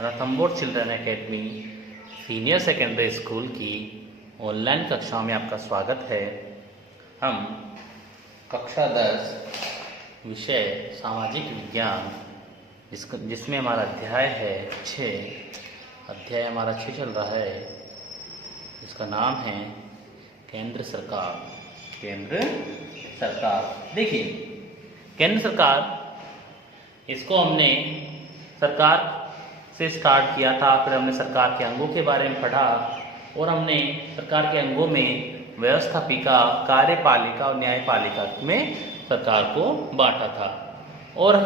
Ranthambore children academy senior secondary school की online कक्षाओं में आपका स्वागत है। हम कक्षा 10 विषय सामाजिक विज्ञान जिसमें हमारा अध्याय है 6। अध्याय हमारा 6 चल रहा है। इसका नाम है केंद्र सरकार। केंद्र सरकार। देखिए, केंद्र सरकार, इसको हमने सरकार से स्टार्ट किया था, फिर हमने सरकार के अंगों के बारे में पढ़ा और हमने सरकार के अंगों में व्यवस्थापिका, कार्यपालिका और न्यायपालिका में सरकार को बांटा था। और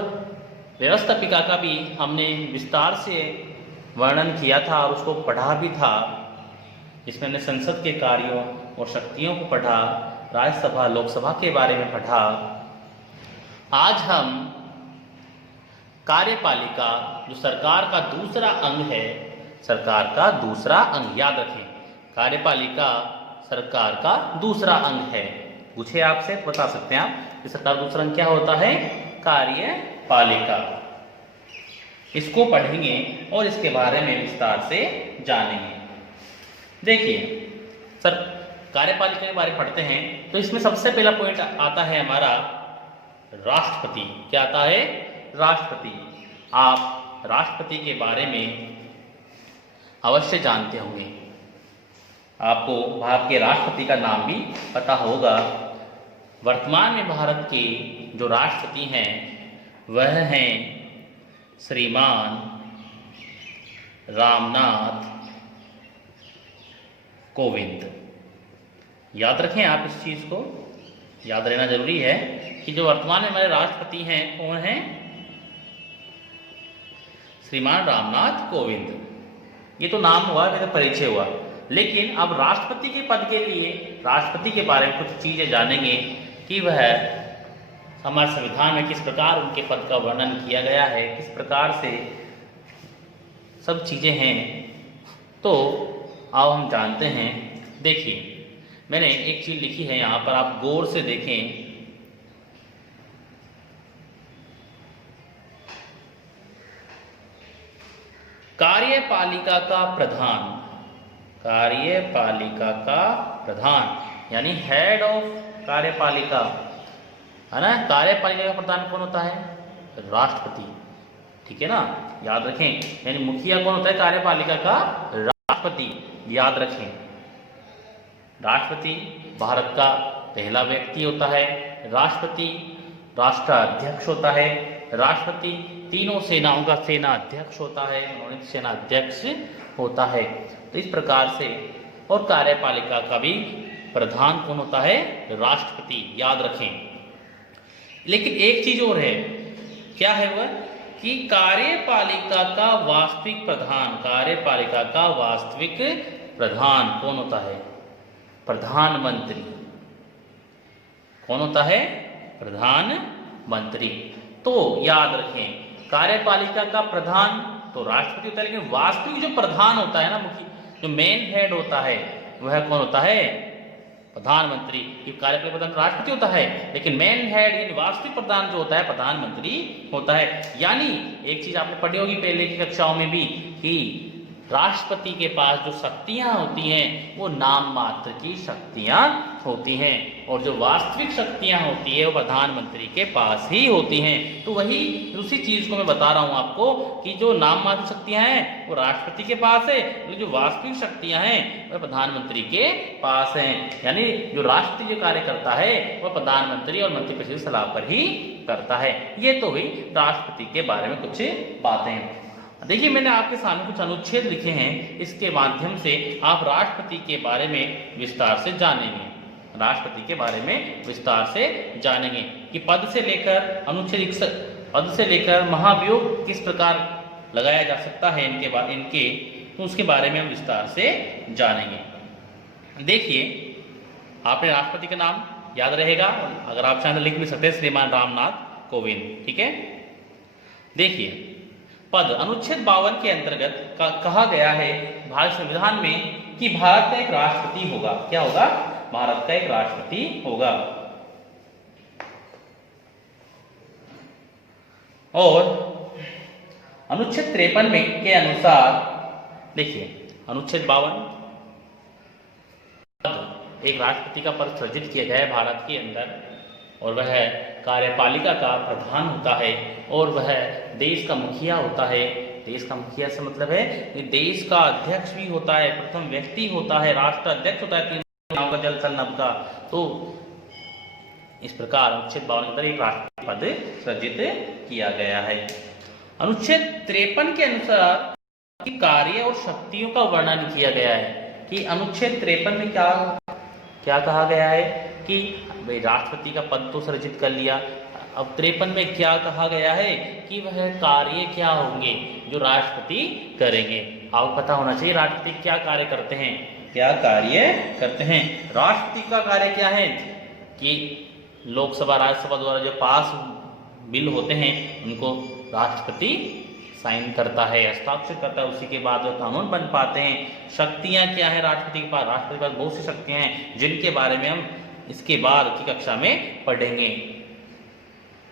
व्यवस्थापिका का भी हमने विस्तार से वर्णन किया था और उसको पढ़ा भी था। इसमें हमने संसद के कार्यों और शक्तियों को पढ़ा, राज्यसभा लोकसभा के बारे में पढ़ा। आज हम कार्यपालिका, जो सरकार का दूसरा अंग है, सरकार का दूसरा अंग, याद रखें, कार्यपालिका सरकार का दूसरा अंग है। पूछे आपसे तो बता सकते हैं आप कि सरकार दूसरा अंग क्या होता है? कार्यपालिका। इसको पढ़ेंगे और इसके बारे में विस्तार से जानेंगे। देखिए, कार्यपालिका के बारे में पढ़ते हैं तो इसमें सबसे पहला पॉइंट आता है हमारा राष्ट्रपति। क्या आता है? राष्ट्रपति। आप राष्ट्रपति के बारे में अवश्य जानते होंगे। आपको भारत के राष्ट्रपति का नाम भी पता होगा। वर्तमान में भारत के जो राष्ट्रपति हैं वह हैं श्रीमान रामनाथ कोविंद। याद रखें आप इस चीज को, याद रहना जरूरी है कि जो वर्तमान में हमारे राष्ट्रपति हैं कौन हैं? श्रीमान रामनाथ कोविंद। ये तो नाम हुआ, मेरा परिचय हुआ। लेकिन अब राष्ट्रपति के पद के लिए राष्ट्रपति के बारे में कुछ चीजें जानेंगे कि वह हमारे संविधान में किस प्रकार उनके पद का वर्णन किया गया है, किस प्रकार से सब चीजें हैं। तो अब हम जानते हैं। देखिए, मैंने एक चीज लिखी है यहाँ पर, आप गौर से देखें। कार्यपालिका का प्रधान, कार्यपालिका का प्रधान यानी हेड ऑफ कार्यपालिका, है ना। कार्यपालिका का प्रधान कौन होता है? राष्ट्रपति। ठीक है ना, याद रखें। यानी मुखिया कौन होता है कार्यपालिका का? राष्ट्रपति। याद रखें, राष्ट्रपति भारत का पहला व्यक्ति होता है। राष्ट्रपति राष्ट्राध्यक्ष होता है। राष्ट्रपति तीनों सेनाओं का सेना अध्यक्ष होता है, मनोनीत सेना अध्यक्ष होता है। तो इस प्रकार से, और कार्यपालिका का भी प्रधान कौन होता है? राष्ट्रपति। याद रखें। लेकिन एक चीज और है, क्या है वह? कि कार्यपालिका का वास्तविक प्रधान, कार्यपालिका का वास्तविक प्रधान कौन होता है? प्रधानमंत्री। कौन होता है? प्रधानमंत्री। तो याद रखें, कार्यपालिका का प्रधान तो राष्ट्रपति होता है, लेकिन वास्तविक जो प्रधान होता है ना, मुख्य जो मेन हेड होता है, वह कौन होता है? प्रधानमंत्री। कार्यपालिका प्रधान राष्ट्रपति होता है, लेकिन मेन हेड यानी वास्तविक प्रधान जो होता है प्रधानमंत्री होता है। यानी एक चीज आपने पढ़ी होगी पहले की कक्षाओं में भी कि राष्ट्रपति के पास जो शक्तियां होती हैं वो नाम मात्र की शक्तियां होती हैं, और जो वास्तविक शक्तियां होती है वो प्रधानमंत्री के पास ही होती हैं। तो वही उसी चीज को मैं बता रहा हूं आपको कि जो नाम मात्र शक्तियां हैं वो राष्ट्रपति के पास है, लेकिन जो वास्तविक शक्तियां हैं वह प्रधानमंत्री के पास हैं। यानी जो राष्ट्रपति जो कार्य करता है वह प्रधानमंत्री और मंत्रिपरिषद की सलाह पर ही करता है। ये तो हुई राष्ट्रपति के बारे में कुछ बातें। देखिए, मैंने आपके सामने कुछ अनुच्छेद लिखे हैं, इसके माध्यम से आप राष्ट्रपति के बारे में विस्तार से जानेंगे। राष्ट्रपति के बारे में विस्तार से जानेंगे कि पद से लेकर अनुच्छेद 61 पद से लेकर महाभियोग किस प्रकार लगाया जा सकता है इनके तो उसके बारे में हम विस्तार से जानेंगे। देखिए, आपने राष्ट्रपति का नाम याद रहेगा, अगर आप चाहें तो लिख भी सकते हैं, श्रीमान रामनाथ कोविंद। ठीक है। देखिए, पद अनुच्छेद 52 के अंतर्गत कहा गया है भारत संविधान में कि भारत का एक राष्ट्रपति होगा। क्या होगा? भारत का एक राष्ट्रपति होगा। और अनुच्छेद 53 में के अनुसार देखिए, अनुच्छेद 52 एक राष्ट्रपति का पद सृजित किया गया है भारत के अंदर, और वह कार्यपालिका का प्रधान होता है, और वह देश का मुखिया होता है। देश का मुखिया से मतलब है कि देश का अध्यक्ष भी होता है, प्रथम व्यक्ति होता है, राष्ट्र अध्यक्ष होता है, तीनों का जल थल नभ का। तो इस प्रकार अनुच्छेद 52 के अंदर एक राष्ट्रपति पद सृजित किया गया है। अनुच्छेद 53 के अनुसार कार्य और शक्तियों का वर्णन किया गया है कि अनुच्छेद 53 में क्या क्या कहा गया है कि भाई राष्ट्रपति का पद तो सृजित कर लिया, अब 53 में क्या कहा गया है कि वह कार्य क्या होंगे जो राष्ट्रपति करेंगे। आपको पता होना चाहिए राष्ट्रपति क्या कार्य करते हैं, क्या कार्य करते हैं। राष्ट्रपति का कार्य क्या है कि लोकसभा राज्यसभा द्वारा जो पास बिल होते हैं उनको राष्ट्रपति साइन करता है, हस्ताक्षर करता है, उसी के बाद वो कानून बन पाते हैं। शक्तियां क्या है राष्ट्रपति के पास? राष्ट्रपति के पास बहुत सी शक्तियां हैं जिनके बारे में हम इसके बाद की कक्षा में पढ़ेंगे।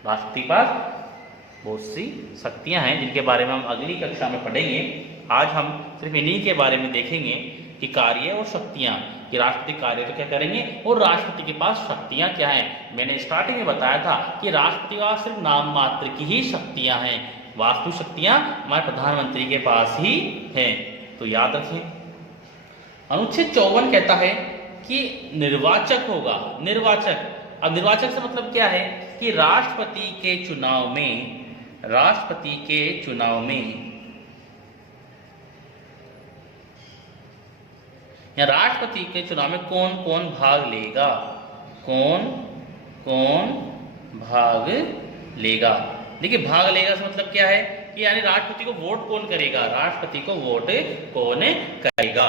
राष्ट्रपति के पास बहुत सी शक्तियां हैं जिनके बारे में हम अगली कक्षा में पढ़ेंगे। आज हम सिर्फ इन्हीं के बारे में देखेंगे कि कार्य और शक्तियां, कि राष्ट्रपति कार्य तो क्या करेंगे और राष्ट्रपति के पास शक्तियां क्या हैं। मैंने स्टार्टिंग में बताया था कि राष्ट्रपति का सिर्फ नाम मात्र की ही शक्तियां हैं, वास्तविक शक्तियां हमारे प्रधानमंत्री के पास ही हैं, तो याद रखें। अनुच्छेद 54 कहता है कि निर्वाचक होगा, निर्वाचक। अब निर्वाचक से मतलब क्या है कि राष्ट्रपति के चुनाव में या राष्ट्रपति के चुनाव में कौन कौन भाग लेगा, कौन कौन भाग लेगा। देखिए, भाग लेगा से मतलब क्या है कि यानी राष्ट्रपति को वोट कौन करेगा, राष्ट्रपति को वोट कौन करेगा।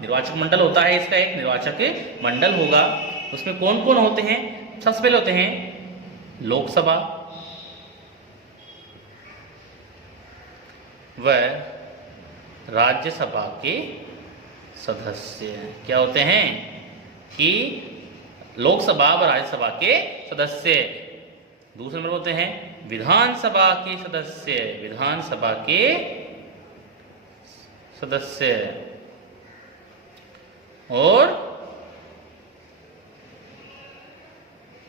निर्वाचक मंडल होता है, इसका एक निर्वाचक मंडल होगा, उसमें कौन कौन होते हैं। सबसे पहले होते हैं लोकसभा व राज्यसभा के सदस्य। क्या होते हैं कि लोकसभा व राज्यसभा के सदस्य। दूसरे नंबर होते हैं विधानसभा के सदस्य, विधानसभा के सदस्य, और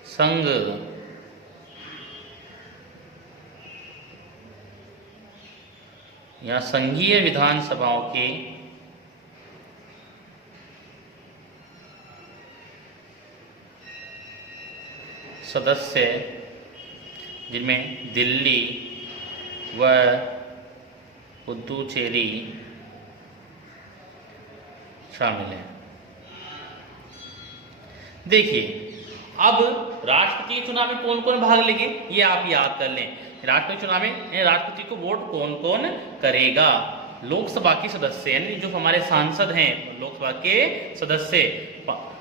संघ या संघीय विधानसभाओं के सदस्य, जिनमें दिल्ली व पुदुचेरी शामिल है। देखिए, अब राष्ट्रपति चुनाव में कौन कौन भाग लेंगे ये आप याद कर लें। राष्ट्रपति चुनाव में राष्ट्रपति को वोट कौन कौन करेगा। लोकसभा के सदस्य यानी जो हमारे सांसद हैं, लोकसभा के सदस्य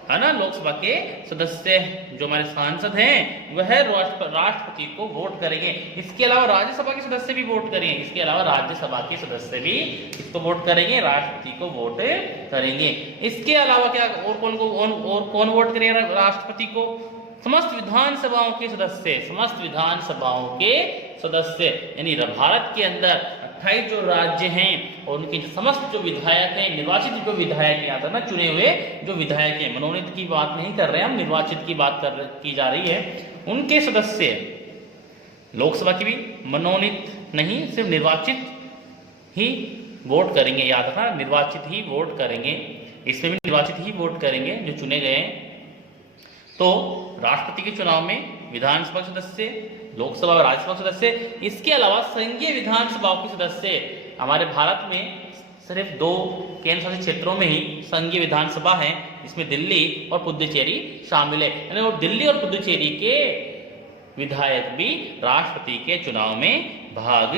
है ना, लोकसभा के सदस्य जो हमारे सांसद हैं वह राष्ट्रपति को वोट करेंगे। इसके अलावा राज्यसभा के सदस्य भी वोट करेंगे, इसके अलावा राज्यसभा के सदस्य भी इसको वोट करेंगे, राष्ट्रपति को वोट करेंगे। इसके अलावा क्या और कौन वोट करेगा राष्ट्रपति को? समस्त विधानसभाओं के सदस्य, समस्त विधानसभाओं के सदस्य, यानी भारत के अंदर 28 जो राज्य हैं और उनके समस्त जो विधायक हैं, निर्वाचित जो विधायक हैं, आता ना चुने हुए जो विधायक हैं, मनोनीत की बात नहीं कर रहे हैं हम, निर्वाचित की बात की जा रही है, उनके सदस्य लोकसभा की भी मनोनीत नहीं, सिर्फ निर्वाचित ही वोट करेंगे। याद रखना, निर्वाचित ही वोट करेंगे, इसमें भी निर्वाचित ही वोट करेंगे जो चुने गए हैं। तो राष्ट्रपति के चुनाव में विधानसभा सदस्य, लोकसभा और राज्यसभा सदस्य, इसके अलावा संघीय विधानसभाओं के सदस्य। हमारे भारत में सिर्फ 2 केंद्र शासित क्षेत्रों में ही संघीय विधानसभा है, इसमें दिल्ली और पुदुचेरी शामिल है, यानी वो दिल्ली और पुदुचेरी के विधायक भी राष्ट्रपति के चुनाव में भाग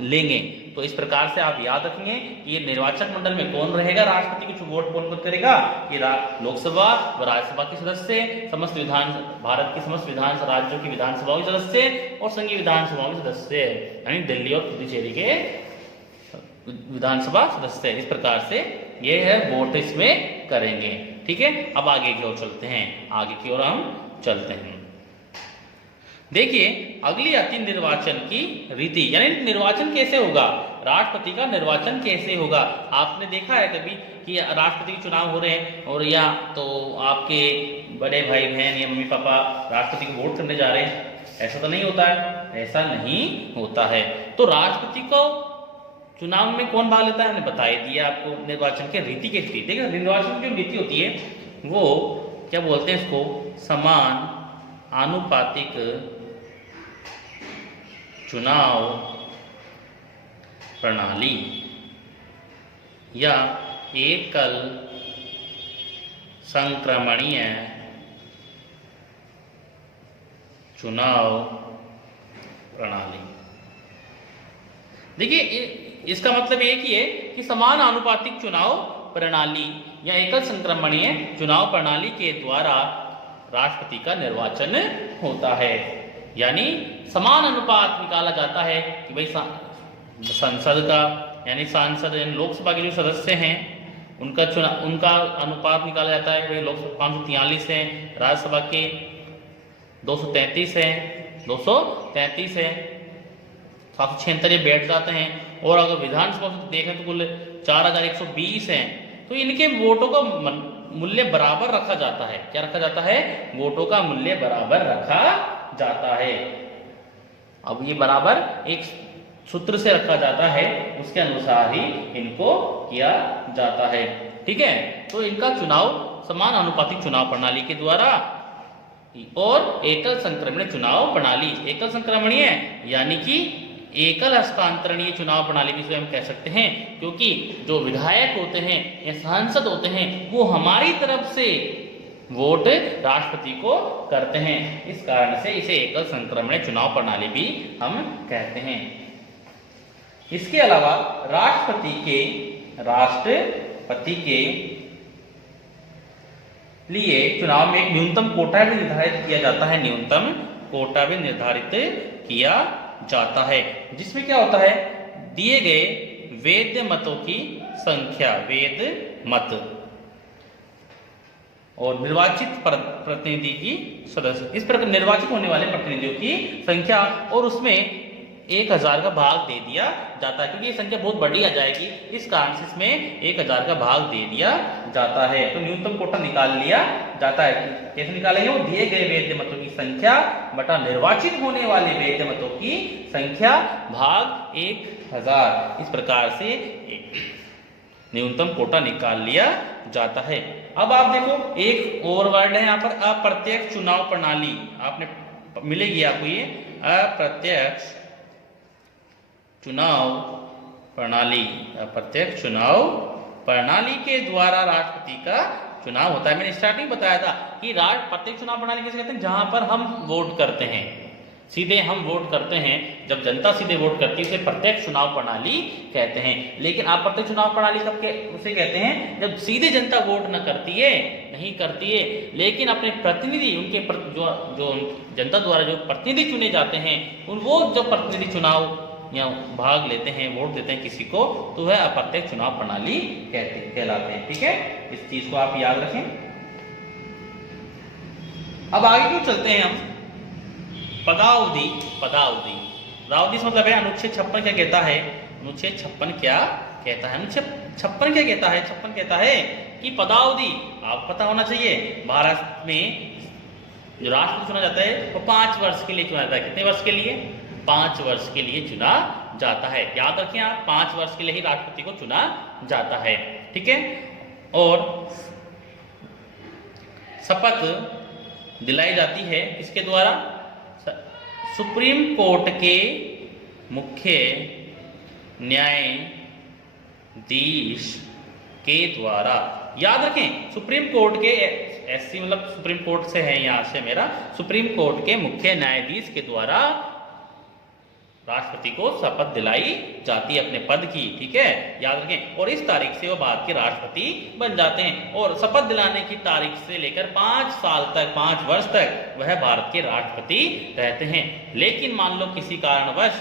लेंगे। तो इस प्रकार से आप याद रखेंगे कि ये निर्वाचक मंडल में कौन रहेगा, राष्ट्रपति को वोट कौन करेगा, कि लोकसभा व राज्यसभा के सदस्य, समस्त भारत के समस्त राज्यों की विधानसभाओं के सदस्य और संघीय विधानसभाओं के सदस्य, यानी दिल्ली और पुदुचेरी के विधानसभा सदस्य। इस प्रकार से ये है वोट इसमें करेंगे। ठीक है, अब आगे की ओर चलते हैं, आगे की ओर हम चलते हैं। देखिए, अगली आती निर्वाचन की रीति, यानी निर्वाचन कैसे होगा। राष्ट्रपति का निर्वाचन कैसे होगा। आपने देखा है कभी कि राष्ट्रपति के चुनाव हो रहे हैं और या तो आपके बड़े भाई बहन या मम्मी पापा राष्ट्रपति को वोट करने जा रहे हैं? ऐसा तो नहीं होता है, ऐसा नहीं होता है। तो राष्ट्रपति को चुनाव में कौन भाग लेता है, हमने बता ही दिया आपको। निर्वाचन के रीति के रीति, देखिए निर्वाचन की जो रीति होती है वो क्या बोलते हैं इसको, समान आनुपातिक चुनाव प्रणाली या एकल संक्रमणीय चुनाव प्रणाली। देखिए इसका मतलब एक ही है कि समान आनुपातिक चुनाव प्रणाली या एकल संक्रमणीय चुनाव प्रणाली के द्वारा राष्ट्रपति का निर्वाचन होता है। यानी समान अनुपात निकाला जाता है कि भाई संसद का यानी सांसद यानी लोकसभा के जो सदस्य हैं उनका अनुपात निकाला जाता है। भाई लोकसभा 543 है, राज्यसभा के 233 है, 233 है, 776 बैठ जाते हैं। और अगर विधानसभा से देखें तो कुल 4120 हैं। तो इनके वोटों का मूल्य बराबर रखा जाता है। क्या रखा जाता है? वोटों का मूल्य बराबर रखा जाता है। अब ये बराबर एक सूत्र से रखा जाता है, उसके अनुसार ही इनको किया जाता है। ठीक है, तो इनका चुनाव समान अनुपातिक चुनाव प्रणाली के द्वारा और एकल संक्रमणीय चुनाव प्रणाली, एकल संक्रमणीय यानी कि एकल हस्तांतरणीय चुनाव प्रणाली भी हम कह सकते हैं, क्योंकि जो विधायक होते हैं या सांसद होते हैं वो हमारी तरफ से वोट राष्ट्रपति को करते हैं। इस कारण से इसे एकल संक्रमणीय चुनाव प्रणाली भी हम कहते हैं। इसके अलावा राष्ट्रपति के लिए चुनाव में एक न्यूनतम कोटा भी निर्धारित किया जाता है। न्यूनतम कोटा भी निर्धारित किया जाता है, जिसमें क्या होता है, दिए गए वैध मतों की संख्या, वैध मत और निर्वाचित प्रतिनिधि की सदस्य, इस प्रकार निर्वाचित होने वाले प्रतिनिधियों की संख्या और उसमें 1000 का भाग दे दिया जाता है, क्योंकि ये संख्या बहुत बड़ी आ जाएगी। इस कारण से इसमें 1000 का भाग दे दिया जाता है। तो न्यूनतम कोटा निकाल लिया जाता है। कैसे निकालेंगे? वो दिए गए वैध मतों की संख्या बटा निर्वाचित होने वाले वैध मतों की संख्या भाग 1000। इस प्रकार से न्यूनतम कोटा निकाल लिया जाता है। अब आप देखो एक और वर्ड है यहाँ पर, अप्रत्यक्ष चुनाव प्रणाली। आपने मिलेगी आपको ये अप्रत्यक्ष चुनाव प्रणाली। अप्रत्यक्ष चुनाव प्रणाली के द्वारा राष्ट्रपति का चुनाव होता है। मैंने स्टार्टिंग बताया था कि प्रत्यक्ष चुनाव प्रणाली किसे कहते हैं? जहां पर हम वोट करते हैं, सीधे हम वोट करते हैं। जब जनता सीधे वोट करती है उसे प्रत्यक्ष चुनाव प्रणाली कहते हैं। लेकिन अप्रत्यक्ष चुनाव प्रणाली कब उसे कहते हैं? जब सीधे जनता वोट न करती है, नहीं करती है, लेकिन अपने प्रतिनिधि उनके जो जनता द्वारा जो प्रतिनिधि चुने जाते हैं वो जब प्रतिनिधि चुनाव या भाग लेते हैं, वोट देते हैं किसी को, तो वह अप्रत्यक्ष चुनाव प्रणाली कहलाते हैं। ठीक है, इस चीज को आप याद रखें। अब आगे क्यों चलते हैं हम? पदावधि। पदावधि से मतलब है अनुच्छेद 56 क्या कहता है? अनुच्छेद 56 क्या कहता है? अनुच्छेद 56 क्या कहता है? 56 कहता है कि पदावधि, आपको पता होना चाहिए, भारत में जो राष्ट्रपति चुना जाता है वो 5 वर्ष के लिए चुना जाता है। कितने वर्ष के लिए? 5 वर्ष के लिए चुना जाता है। याद रखें आप, 5 वर्ष के लिए ही राष्ट्रपति को चुना जाता है। ठीक है, और शपथ दिलाई जाती है किसके द्वारा? सुप्रीम कोर्ट के मुख्य न्यायाधीश के द्वारा। याद रखें, सुप्रीम कोर्ट के एससी मतलब सुप्रीम कोर्ट से है यहां से मेरा, सुप्रीम कोर्ट के मुख्य न्यायाधीश के द्वारा राष्ट्रपति को शपथ दिलाई जाती है अपने पद की। ठीक है, याद रखें। और इस तारीख से वो भारत के राष्ट्रपति बन जाते हैं। और शपथ दिलाने की तारीख से लेकर 5 साल तक, 5 वर्ष तक वह भारत के राष्ट्रपति रहते हैं। लेकिन मान लो किसी कारणवश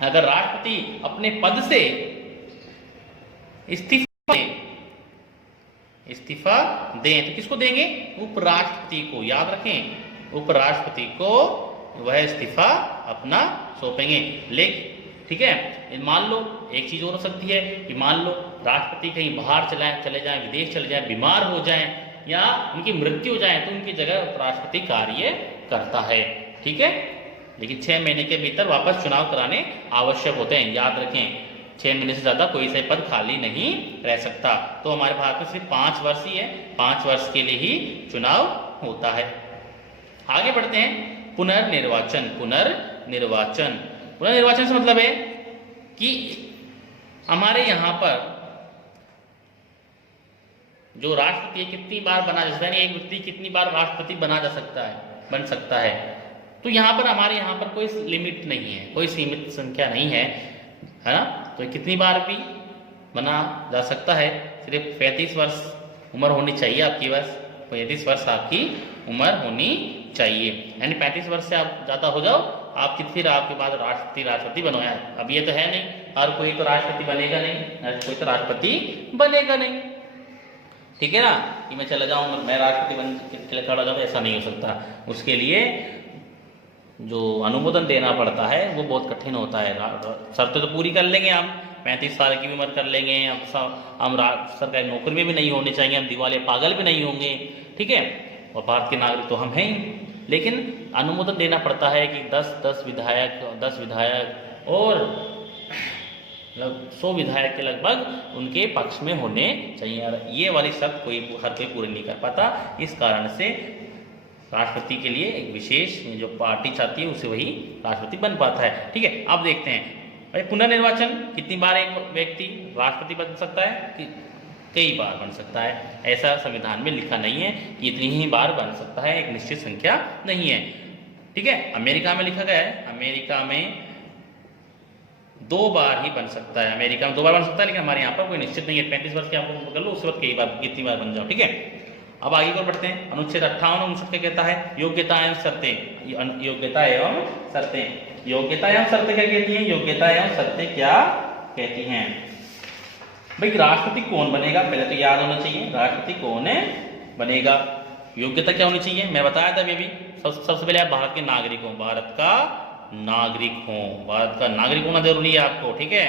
अगर राष्ट्रपति अपने पद से इस्तीफा दें तो किसको देंगे? उपराष्ट्रपति को। याद रखें, उपराष्ट्रपति को वह इस्तीफा अपना सौंपेंगे। लेकिन ठीक है, मान लो एक चीज और हो सकती है कि मान लो राष्ट्रपति कहीं बाहर चले जाएं, विदेश चले जाएं, बीमार हो जाएं या उनकी मृत्यु हो जाए तो उनकी जगह राष्ट्रपति कार्य करता है। ठीक है, लेकिन 6 महीने के भीतर वापस चुनाव कराने आवश्यक होते हैं। याद रखें, 6 महीने से ज्यादा कोई सा पद खाली नहीं रह सकता। तो हमारे भारत में सिर्फ 5 वर्ष ही है, 5 वर्ष के लिए ही चुनाव होता है। आगे बढ़ते हैं, पुनर्निर्वाचन। पुनर्निर्वाचन से मतलब है कि हमारे यहां पर जो राष्ट्रपति कितनी बार बना जा सकता है, एक व्यक्ति कितनी बार राष्ट्रपति बन सकता है। तो यहां पर हमारे यहां पर कोई लिमिट नहीं है, कोई सीमित संख्या नहीं है ना। तो कितनी बार भी बना जा सकता है। सिर्फ 35 वर्ष उम्र होनी चाहिए आपकी, बस 35 वर्ष आपकी उम्र होनी चाहिए। यानी 35 वर्ष से आप ज़्यादा हो जाओ, आप फिर आपके बाद राष्ट्रपति बनो यार। अब ये तो है नहीं, हर कोई तो राष्ट्रपति बनेगा नहीं, हर कोई तो राष्ट्रपति बनेगा नहीं। ठीक है ना, कि मैं चला जाऊँ, मैं राष्ट्रपति बन के खड़ा जाऊँ, ऐसा नहीं हो सकता। उसके लिए जो अनुमोदन देना पड़ता है वो बहुत कठिन होता है। शर्तें तो पूरी कर लेंगे हम, 35 साल की उम्र कर लेंगे, हम सरकारी नौकरी में भी नहीं होने चाहिए, हम दिवाले पागल भी नहीं होंगे। ठीक है, और भारत के नागरिक तो हम हैं ही, लेकिन अनुमोदन देना पड़ता है कि 10 विधायक और 100 विधायक के लगभग उनके पक्ष में होने चाहिए। ये वाली शर्त हर कोई पूरी नहीं कर पाता। इस कारण से राष्ट्रपति के लिए एक विशेष जो पार्टी चाहती है उसे वही राष्ट्रपति बन पाता है। ठीक है, अब देखते हैं भाई पुनर्निर्वाचन कितनी बार एक व्यक्ति राष्ट्रपति बन सकता है कि कई बार बन सकता है। ऐसा संविधान में लिखा नहीं है कि इतनी ही बार बन सकता है, एक निश्चित संख्या नहीं है। ठीक है, अमेरिका में लिखा गया है, अमेरिका में 2 बार ही बन सकता है। अमेरिका में 2 बार बन सकता है, लेकिन हमारे यहाँ पर कोई निश्चित नहीं है। 35 वर्ष के आपको पकड़ लो, उस वक्त कितनी बार बन जाओ। ठीक है, अब आगे को बढ़ते हैं। अनुच्छेद 58 क्या कहता है? योग्यता एवं शर्तें। योग्यता एवं शर्तें। योग्यता एवं शर्तें क्या कहती हैं? योग्यता एवं शर्तें क्या कहती हैं? भाई राष्ट्रपति कौन बनेगा, पहले तो याद होना चाहिए राष्ट्रपति कौन बनेगा। योग्यता क्या होनी चाहिए, मैं बताया था अभी। सबसे पहले आप भारत के नागरिक हो, भारत का नागरिक होना जरूरी है आपको। ठीक है,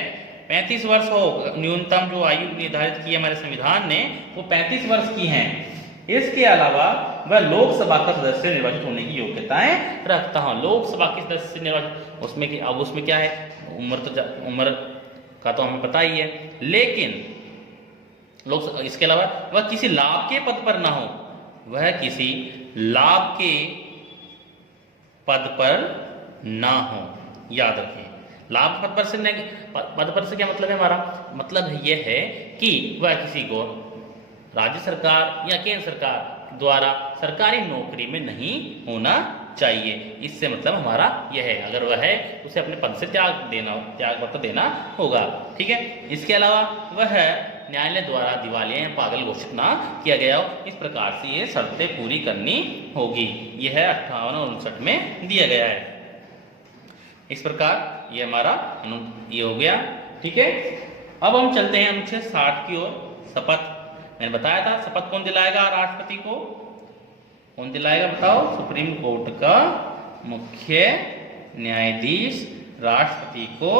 35 वर्ष हो न्यूनतम जो आयु निर्धारित की है हमारे संविधान ने, वो 35 वर्ष की है। इसके अलावा वह लोकसभा का सदस्य निर्वाचित होने की योग्यताएं रखता हूं। लोकसभा के सदस्य निर्वाचित, उसमें क्या है, उम्र का तो हमें पता ही है, लेकिन इसके अलावा वह किसी लाभ के पद पर ना हो, वह किसी लाभ के पद पर ना हो। याद रखें, लाभ पद पर से क्या मतलब है हमारा? मतलब यह है कि वह किसी को राज्य सरकार या केंद्र सरकार द्वारा सरकारी नौकरी में नहीं होना चाहिए। इससे मतलब हमारा यह है, अगर वह है उसे अपने पद से त्याग पत्र देना होगा। ठीक है, इसके अलावा वह न्यायालय द्वारा दिवालिया या पागल घोषित ना किया गया हो। इस प्रकार से ये शर्तें पूरी करनी होगी। यह 58 और 59 में दिया गया है। इस प्रकार ये हमारा ये हो गया। ठीक है, अब हम चलते हैं अनुच्छेद 60 की ओर। शपथ, मैंने बताया था शपथ कौन दिलाएगा राष्ट्रपति को? कौन दिलाएगा बताओ? सुप्रीम कोर्ट का मुख्य न्यायाधीश राष्ट्रपति को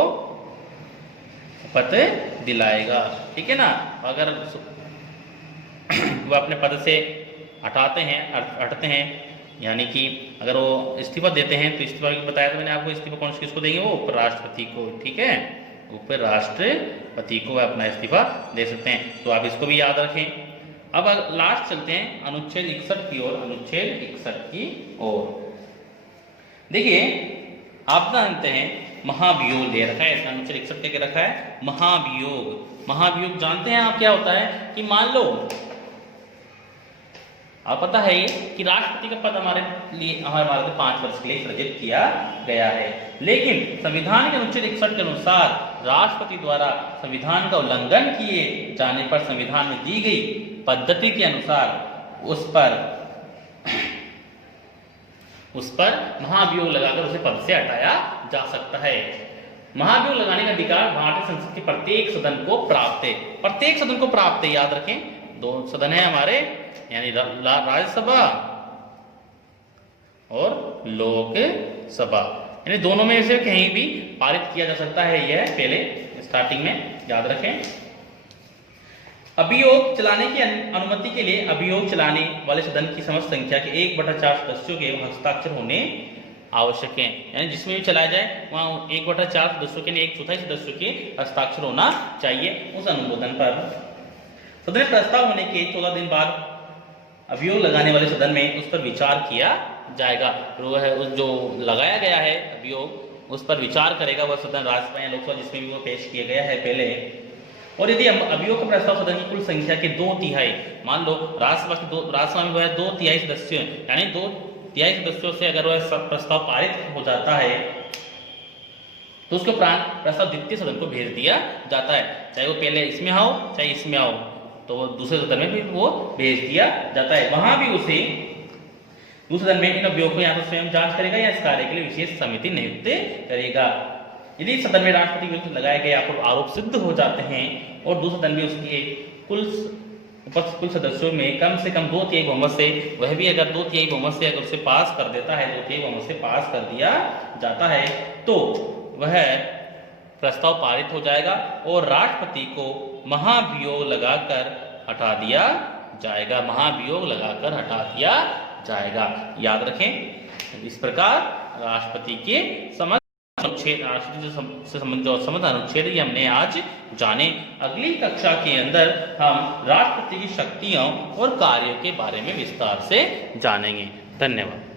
शपथ दिलाएगा। ठीक है ना, अगर वह अपने पद से हटते हैं, यानी कि अगर वो इस्तीफा देते हैं तो इस्तीफा बताया था मैंने आपको, इस्तीफा किसको देंगे? वो उपराष्ट्रपति को। ठीक है, उपराष्ट्रपति को अपना इस्तीफा दे सकते हैं। तो आप इसको भी याद रखें। अब लास्ट चलते हैं अनुच्छेद 61 की ओर। अनुच्छेद 61 की ओर देखिए, आप जानते हैं महाभियोग दे रखा है, इसका अनुच्छेद 61 क्या रखा है? महाभियोग। महाभियोग जानते हैं आप क्या होता है? कि मान लो आप पता है ये कि राष्ट्रपति का पद हमारे भारत में 5 वर्ष के लिए सृजित किया गया है, लेकिन संविधान के अनुच्छेद 61 के अनुसार राष्ट्रपति द्वारा संविधान का उल्लंघन किए जाने पर संविधान में दी गई पद्धति के अनुसार उस पर महाभियोग लगाकर उसे पद से हटाया जा सकता है। महाभियोग लगाने का अधिकार भारतीय संसद के प्रत्येक सदन को प्राप्त है। प्रत्येक सदन को प्राप्त है, याद रखें। 2 सदन है हमारे, यानी राज्यसभा और लोकसभा, यानी दोनों में से कहीं भी पारित किया जा सकता है। यह पहले स्टार्टिंग में याद रखें। अभियोग चलाने की अनुमति के लिए अभियोग चलाने वाले सदन की समस्त संख्या के 1/4 सदस्यों के हस्ताक्षर होने आवश्यक है, यानी जिसमें भी चलाया जाए वहां 1/4 सदस्यों के लिए 1/4 सदस्यों के हस्ताक्षर होना चाहिए उस अनुमोदन पर। सदन में प्रस्ताव होने के 14 दिन बाद अभियोग लगाने वाले सदन में उस पर विचार किया जाएगा। वह उस जो लगाया गया है अभियोग उस पर विचार करेगा वह सदन, राज्यसभा या लोकसभा जिसमें भी वो पेश किया गया है पहले। और यदि अभियोग का प्रस्ताव सदन की कुल संख्या के 2/3, मान लो राज्यसभा में वह 2/3 सदस्य, यानी 2/3 सदस्यों से अगर वह प्रस्ताव पारित हो जाता है तो उसके उपरांत प्रस्ताव द्वितीय सदन को भेज दिया जाता है, चाहे वो पहले इसमें आओ चाहे इसमें आओ, तो वो दूसरे सदन में भी वो भेज दिया जाता है। वहां भी उसे दूसरे सदन में इन अभियोग को या तो स्वयं जांच करेगा या इस कार्य के लिए विशेष समिति नियुक्त करेगा। यदि सदन में राष्ट्रपति के विरुद्ध लगाए गए आरोप सिद्ध हो जाते हैं और दूसरे सदन में उसके कुल सदस्यों में कम से कम 2/3 बहुमत से, वह भी अगर 2/3 बहुमत से अगर उसे पास कर देता है, 2/3 बहुमत से पास कर दिया जाता है, तो वह प्रस्ताव पारित हो जाएगा और राष्ट्रपति को महाभियोग लगाकर हटा दिया जाएगा। महाभियोग लगाकर हटा दिया जाएगा, याद रखें। इस प्रकार राष्ट्रपति के संबंध अनुच्छेद ये हमने आज जाने। अगली कक्षा के अंदर हम राष्ट्रपति की शक्तियों और कार्यों के बारे में विस्तार से जानेंगे। धन्यवाद।